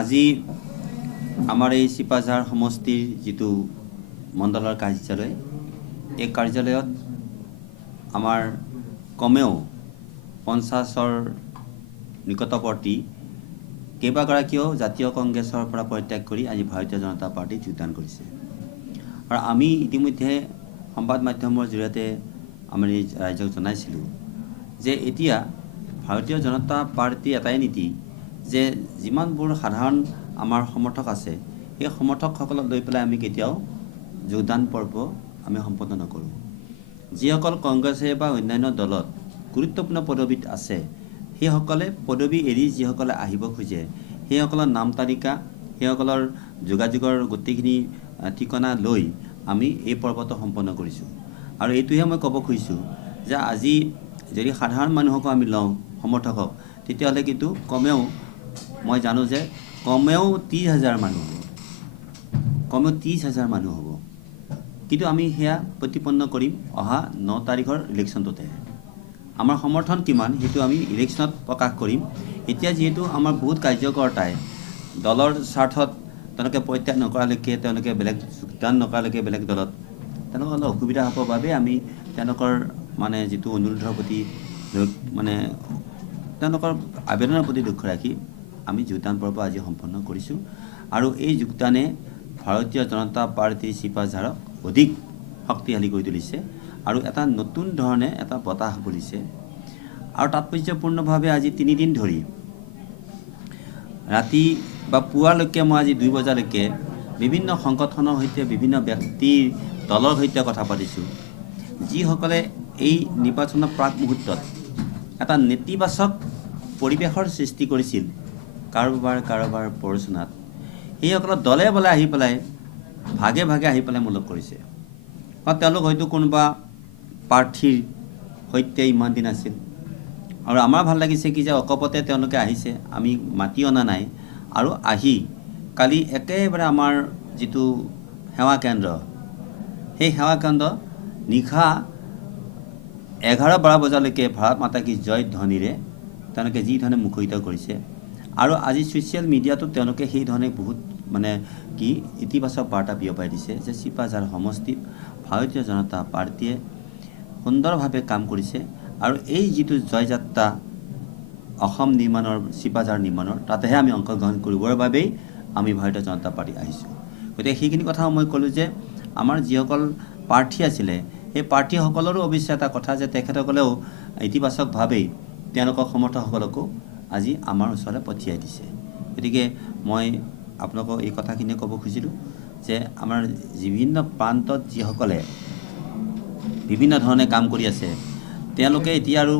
আজি আমাৰ এই চিপাঝাৰ সমষ্টিৰ যিটো মণ্ডলৰ কাৰ্যালয়, এই কাৰ্যালয়ত আমাৰ কমেও 50ৰ নিকটৱৰ্তী কেইবাগৰাকীও জাতীয় কংগ্ৰেছৰ পৰা পৰিত্যাগ কৰি আজি ভাৰতীয় জনতা পাৰ্টীত যোগদান কৰিছে। আৰু আমি ইতিমধ্যে সংবাদ মাধ্যমৰ জৰিয়তে আমি ৰাইজক জনাইছিলোঁ যে এতিয়া ভাৰতীয় জনতা পাৰ্টী এটাই নীতি যে যিমানবোৰ সাধাৰণ আমাৰ সমৰ্থক আছে, সেই সমৰ্থকসকলক লৈ পেলাই আমি কেতিয়াও যোগদান পৰ্ব আমি সম্পন্ন নকৰোঁ। যিসকল কংগ্ৰেছে বা অন্যান্য দলত গুৰুত্বপূৰ্ণ পদবীত আছে, সেইসকলে পদবী এৰি যিসকলে আহিব খোজে, সেইসকলৰ নাম তালিকা, সেইসকলৰ যোগাযোগৰ গোটেইখিনি ঠিকনা লৈ আমি এই পৰ্বটো সম্পন্ন কৰিছোঁ। আৰু এইটোহে মই ক'ব খুজিছোঁ যে আজি যদি সাধাৰণ মানুহকো আমি লওঁ সমৰ্থকক, তেতিয়াহ'লে কিন্তু কমেও মই জানো যে কমেও 30,000 মানুহ হ'ব, কমেও 30,000 মানুহ হ'ব। কিন্তু আমি সেয়া প্ৰতিপন্ন কৰিম অহা 9 তাৰিখৰ ইলেকশ্যনটোতে। আমাৰ সমৰ্থন কিমান সেইটো আমি ইলেকশ্যনত প্ৰকাশ কৰিম। এতিয়া যিহেতু আমাৰ বহুত কাৰ্যকৰ্তাই দলৰ স্বাৰ্থত তেওঁলোকে পৰিত্যাগ নকৰালৈকে, তেওঁলোকে বেলেগ যোগদান নকৰালৈকে বেলেগ দলত তেওঁলোকৰ অলপ অসুবিধা হ'বৰ বাবে আমি তেওঁলোকৰ মানে যিটো অনুৰোধৰ প্ৰতি মানে তেওঁলোকৰ আবেদনৰ প্ৰতি লক্ষ্য ৰাখি আমি যোগদান পৰ্ব আজি সম্পন্ন কৰিছোঁ। আৰু এই যোগদানে ভাৰতীয় জনতা পাৰ্টীৰ চিপাঝাৰক অধিক শক্তিশালী কৰি তুলিছে আৰু এটা নতুন ধৰণে এটা বতাহ বলিছে। আৰু তাৎপৰ্যপূৰ্ণভাৱে আজি 3 দিন ধৰি ৰাতি বা পুৱালৈকে মই আজি 2 বজালৈকে বিভিন্ন সংগঠনৰ সৈতে, বিভিন্ন ব্যক্তিৰ দলৰ সৈতে কথা পাতিছোঁ, যিসকলে এই নিৰ্বাচনৰ প্ৰাক মুহূৰ্তত এটা নেতিবাচক পৰিৱেশৰ সৃষ্টি কৰিছিল কাৰোবাৰ প্ৰৰোচনাত। সেইসকলৰ দলে বলে আহি পেলাই ভাগে ভাগে আহি পেলাই মূলক কৰিছে। তেওঁলোক হয়তো কোনোবা প্ৰাৰ্থীৰ সৈতে ইমান দিন আছিল। আৰু আমাৰ ভাল লাগিছে কি যে অকপতে তেওঁলোকে আহিছে, আমি মাতি অনা নাই। আৰু আহি কালি একেবাৰে আমাৰ যিটো সেৱা কেন্দ্ৰ, সেই সেৱা কেন্দ্ৰ নিশা 11-12 বজালৈকে ভাৰত মাতা কি জয় ধ্বনিৰে তেওঁলোকে যি ধৰণে মুখৰিত কৰিছে। আৰু আজি ছ'চিয়েল মিডিয়াতো তেওঁলোকে সেই ধৰণে বহুত মানে কি ইতিবাচক বাৰ্তা বিয়পাই দিছে যে চিপাঝাৰ সমষ্টিত ভাৰতীয় জনতা পাৰ্টীয়ে সুন্দৰভাৱে কাম কৰিছে। আৰু এই যিটো জয়যাত্ৰা অসম নিৰ্মাণৰ, চিপাঝাৰ নিৰ্মাণৰ, তাতেহে আমি অংশগ্ৰহণ কৰিবৰ বাবেই আমি ভাৰতীয় জনতা পাৰ্টী আহিছোঁ। গতিকে সেইখিনি কথা মই ক'লোঁ যে আমাৰ যিসকল প্ৰাৰ্থী আছিলে, সেই প্ৰাৰ্থীসকলৰো অৱশ্যে এটা কথা যে তেখেতসকলেও ইতিবাচকভাৱেই তেওঁলোকৰ সমৰ্থকসকলকো আজি আমাৰ ওচৰলৈ পঠিয়াই দিছে। গতিকে মই আপোনালোকক এই কথাখিনিয়ে ক'ব খুজিলোঁ যে আমাৰ বিভিন্ন প্ৰান্তত যিসকলে বিভিন্ন ধৰণে কাম কৰি আছে, তেওঁলোকে এতিয়া আৰু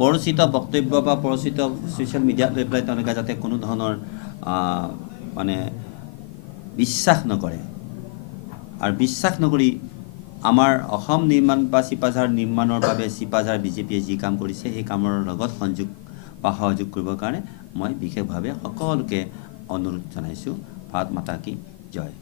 পৰিচিত বক্তব্য বা পৰিচিত ছ'চিয়েল মিডিয়াত লৈ পেলাই তেওঁলোকে যাতে কোনো ধৰণৰ মানে বিশ্বাস নকৰে। আৰু বিশ্বাস নকৰি আমাৰ অসম নিৰ্মাণ বা চিপাঝাৰ নিৰ্মাণৰ বাবে চিপাঝাৰ বিজেপিয়ে যি কাম কৰিছে, সেই কামৰ লগত সংযোগ বা সহযোগ কৰিবৰ কাৰণে মই বিশেষভাৱে সকলোকে অনুৰোধ জনাইছোঁ। ভাৰত মাতা কি জয়।